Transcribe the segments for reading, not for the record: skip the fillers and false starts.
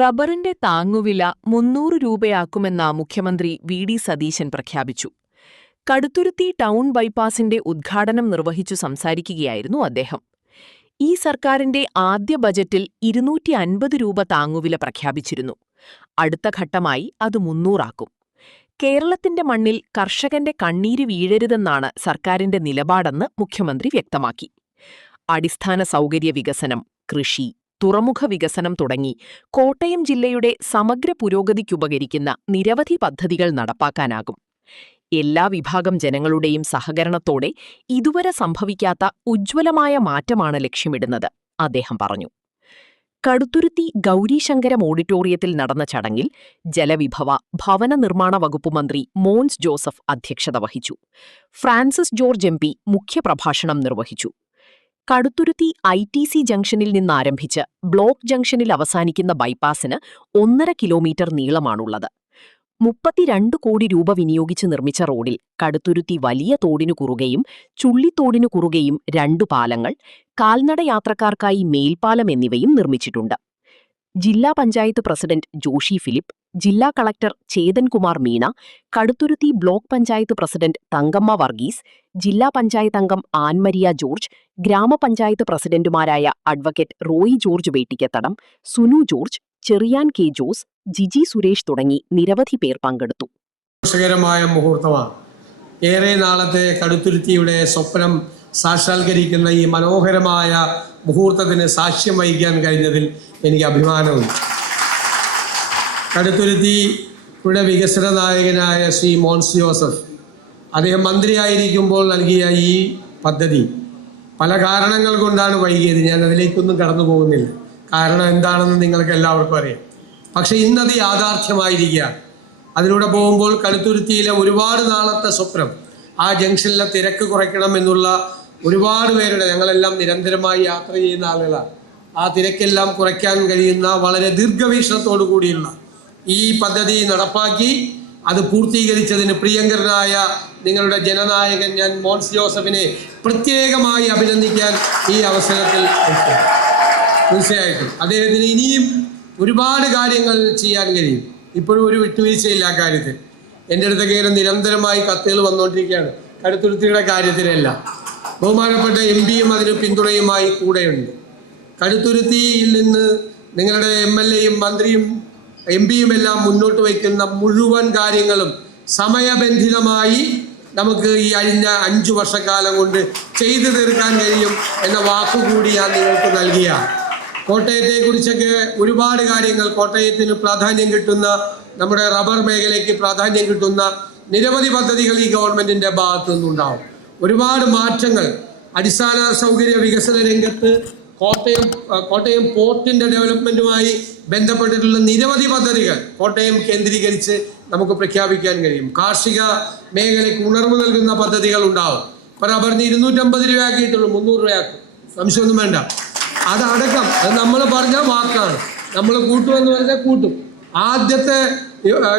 റബ്ബറിന്റെ താങ്ങുവില 300 രൂപയാക്കുമെന്ന മുഖ്യമന്ത്രി വി.ഡി. സതീശൻ പ്രഖ്യാപിച്ചു. കടുത്തുരുത്തി ടൗൺ ബൈപ്പാസിന്റെ ഉദ്ഘാടനം നിർവഹിച്ചു സംസാരിക്കുകയായിരുന്നു അദ്ദേഹം. ഈ സർക്കാരിന്റെ ആദ്യ ബജറ്റിൽ 250 രൂപ താങ്ങുവില പ്രഖ്യാപിച്ചിരുന്നു. അടുത്ത ഘട്ടമായി അത് 300 ആക്കും. കേരളത്തിന്റെ മണ്ണിൽ കർഷകന്റെ കണ്ണീര് വീഴരുതെന്നാണ് സർക്കാരിന്റെ നിലപാടെന്ന് മുഖ്യമന്ത്രി വ്യക്തമാക്കി. അടിസ്ഥാന സൗകര്യ വികസനം, കൃഷി, തുറമുഖ വികസനം തുടങ്ങി കോട്ടയം ജില്ലയുടെ സമഗ്ര പുരോഗതിക്കുപകരിക്കുന്ന നിരവധി പദ്ധതികൾ നടപ്പാക്കാനാകും. എല്ലാ വിഭാഗം ജനങ്ങളുടെയും സഹകരണത്തോടെ ഇതുവരെ സംഭവിക്കാത്ത ഉജ്ജ്വലമായ മാറ്റമാണ് ലക്ഷ്യമിടുന്നത്, അദ്ദേഹം പറഞ്ഞു. കടുത്തുരുത്തി ഗൗരീശങ്കരം ഓഡിറ്റോറിയത്തിൽ നടന്ന ചടങ്ങിൽ ജലവിഭവ, ഭവന നിർമ്മാണ വകുപ്പ് മന്ത്രി മോൻസ് ജോസഫ് അധ്യക്ഷത വഹിച്ചു. Francis George MP. മുഖ്യപ്രഭാഷണം നിർവഹിച്ചു. കടുത്തുരുത്തി ITC ജംഗ്ഷനിൽ നിന്നാരംഭിച്ച് ബ്ലോക്ക് ജംഗ്ഷനിൽ അവസാനിക്കുന്ന ബൈപ്പാസിന് 1.5 കിലോമീറ്റർ നീളമാണുള്ളത്. 32 കോടി രൂപ വിനിയോഗിച്ച് നിർമ്മിച്ച റോഡിൽ കടുത്തുരുത്തി വലിയ തോടിനു കുറുകെയും ചുള്ളിത്തോടിനു കുറുകെയും 2 പാലങ്ങൾ, കാൽനട യാത്രക്കാർക്കായി മേൽപ്പാലം എന്നിവയും നിർമ്മിച്ചിട്ടുണ്ട്. ജില്ലാ പഞ്ചായത്ത് പ്രസിഡന്റ് ജോഷി ഫിലിപ്പ്, ജില്ലാ collector Chethankumar Meena, Kaduthuruthy block panchayat president Thankamma Varghese, ജില്ലാ പഞ്ചായത്ത് അംഗം ആൻമരിയ ജോർജ്, ഗ്രാമപഞ്ചായത്ത് പ്രസിഡന്റുമാരായ അഡ്വക്കേറ്റ് റോയി ജോർജ് വേട്ടിക്കത്തടം, സുനു ജോർജ്, ചെറിയാൻ കെ ജോസ്, ജിജി സുരേഷ് തുടങ്ങി നിരവധി പേർ പങ്കെടുത്തു. സന്തോഷകരമായ മുഹൂർത്തമാണ്. ഏറെ നാളത്തെ കടുത്തുരുത്തിയുടെ സ്വപ്നം സാക്ഷാത്കരിക്കുന്ന ഈ മനോഹരമായ മുഹൂർത്തത്തിന് സാക്ഷ്യം വഹിക്കാൻ കഴിഞ്ഞതിൽ എനിക്ക് അഭിമാനമുണ്ട്. കടുത്തുരുത്തിയുടെ വികസന നായകനായ ശ്രീ മോൻസ് ജോസഫ്, അദ്ദേഹം മന്ത്രിയായിരിക്കുമ്പോൾ നൽകിയ ഈ പദ്ധതി പല കാരണങ്ങൾ കൊണ്ടാണ് വൈകിയത്. ഞാൻ അതിലേക്കൊന്നും കടന്നു പോകുന്നില്ല. കാരണം എന്താണെന്ന് നിങ്ങൾക്ക് എല്ലാവർക്കും അറിയാം. പക്ഷെ ഇന്നത് യാഥാർത്ഥ്യമായിരിക്കുകയാണ്. അതിലൂടെ പോകുമ്പോൾ കടുത്തുരുത്തിയിലെ ഒരുപാട് നാളത്തെ സ്വപ്നം, ആ ജംഗ്ഷനിലെ തിരക്ക് കുറയ്ക്കണം എന്നുള്ള ഒരുപാട് പേരുടെ, ഞങ്ങളെല്ലാം നിരന്തരമായി യാത്ര ചെയ്യുന്ന ആളുകളാണ്, ആ തിരക്കെല്ലാം കുറയ്ക്കാൻ കഴിയുന്ന വളരെ ദീർഘവീക്ഷണത്തോടു കൂടിയുള്ള ഈ പദ്ധതി നടപ്പാക്കി അത് പൂർത്തീകരിച്ചതിന് പ്രിയങ്കരനായ നിങ്ങളുടെ ജനനായകൻ ഞാൻ മോൻസ് ജോസഫിനെ പ്രത്യേകമായി അഭിനന്ദിക്കാൻ ഈ അവസരത്തിൽ തീർച്ചയായിട്ടും. അദ്ദേഹത്തിന് ഇനിയും ഒരുപാട് കാര്യങ്ങൾ ചെയ്യാൻ കഴിയും. ഇപ്പോഴും ഒരു വിട്ടുവീഴ്ചയില്ല ആ കാര്യത്തിൽ. എൻ്റെ അടുത്തൊക്കെ ഇങ്ങനെ നിരന്തരമായി കത്തുകൾ വന്നുകൊണ്ടിരിക്കുകയാണ് കടുത്തുരുത്തിയുടെ കാര്യത്തിലല്ല. ബഹുമാനപ്പെട്ട MP-യും അതിന് പിന്തുണയുമായി കൂടെയുണ്ട്. കടുത്തുരുത്തിയിൽ നിന്ന് നിങ്ങളുടെ MLA-യും മന്ത്രിയും MP-യും എല്ലാം മുന്നോട്ട് വയ്ക്കുന്ന മുഴുവൻ കാര്യങ്ങളും സമയബന്ധിതമായി നമുക്ക് ഈ കഴിഞ്ഞ 5 വർഷക്കാലം കൊണ്ട് ചെയ്തു തീർക്കാൻ കഴിയും എന്ന വാക്കുകൂടി ഞാൻ നിങ്ങൾക്ക് നൽകിയ. കോട്ടയത്തെക്കുറിച്ചൊക്കെ ഒരുപാട് കാര്യങ്ങൾ, കോട്ടയത്തിന് പ്രാധാന്യം കിട്ടുന്ന, നമ്മുടെ റബ്ബർ മേഖലയ്ക്ക് പ്രാധാന്യം കിട്ടുന്ന നിരവധി പദ്ധതികൾ ഈ ഗവൺമെൻറ്റിൻ്റെ ഭാഗത്തു നിന്നുണ്ടാവും. ഒരുപാട് മാറ്റങ്ങൾ അടിസ്ഥാന സൗകര്യ വികസന രംഗത്ത് കോട്ടയം പോർട്ടിൻ്റെ ഡെവലപ്മെൻറ്റുമായി ബന്ധപ്പെട്ടിട്ടുള്ള നിരവധി പദ്ധതികൾ കോട്ടയം കേന്ദ്രീകരിച്ച് നമുക്ക് പ്രഖ്യാപിക്കാൻ കഴിയും. കാർഷിക മേഖലയ്ക്ക് ഉണർവ് നൽകുന്ന പദ്ധതികൾ ഉണ്ടാവും. ഇപ്പോൾ റബ്ബറിന് 250 രൂപയാക്കിയിട്ടുള്ളൂ, 300 രൂപയാക്കും, സംശയമൊന്നും വേണ്ട. അതടക്കം അത് നമ്മൾ പറഞ്ഞ വാക്കാണ്. നമ്മൾ കൂട്ടുമെന്ന് പറഞ്ഞാൽ കൂട്ടും. ആദ്യത്തെ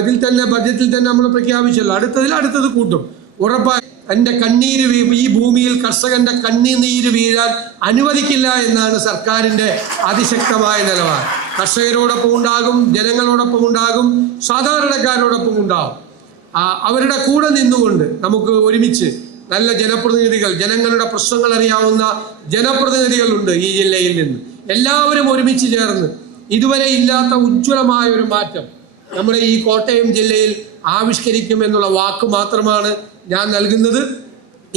ഇതിൽ തന്നെ ബഡ്ജറ്റിൽ തന്നെ നമ്മൾ പ്രഖ്യാപിച്ചല്ലോ, അടുത്തത് കൂട്ടും ഉറപ്പായി. എൻ്റെ കണ്ണീര് ഈ ഭൂമിയിൽ കർഷകന്റെ കണ്ണീര് വീഴാൻ അനുവദിക്കില്ല എന്നാണ് സർക്കാരിൻ്റെ അതിശക്തമായ നിലപാട്. കർഷകരോടൊപ്പം ഉണ്ടാകും, ജനങ്ങളോടൊപ്പം ഉണ്ടാകും, സാധാരണക്കാരോടൊപ്പം ഉണ്ടാകും. അവരുടെ കൂടെ നിന്നുകൊണ്ട് നമുക്ക് ഒരുമിച്ച് നല്ല ജനപ്രതിനിധികൾ, ജനങ്ങളുടെ പ്രശ്നങ്ങൾ അറിയാവുന്ന ജനപ്രതിനിധികളുണ്ട് ഈ ജില്ലയിൽ നിന്ന്. എല്ലാവരും ഒരുമിച്ച് ചേർന്ന് ഇതുവരെ ഇല്ലാത്ത ഉജ്ജ്വലമായ ഒരു മാറ്റം നമ്മുടെ ഈ കോട്ടയം ജില്ലയിൽ ആവിഷ്കരിക്കുമെന്നുള്ള വാക്ക് മാത്രമാണ് ഞാൻ നൽകുന്നത്.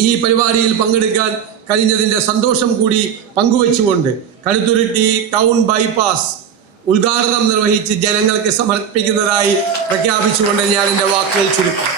ഈ പരിപാടിയിൽ പങ്കെടുക്കാൻ കഴിഞ്ഞതിൻ്റെ സന്തോഷം കൂടി പങ്കുവെച്ചുകൊണ്ട് കടുത്തുരുത്തി ടൗൺ ബൈപ്പാസ് ഉദ്ഘാടനം നിർവഹിച്ച് ജനങ്ങൾക്ക് സമർപ്പിക്കുന്നതായി പ്രഖ്യാപിച്ചുകൊണ്ട് ഞാൻ എൻ്റെ വാക്കുകൾ ചുരുക്കും.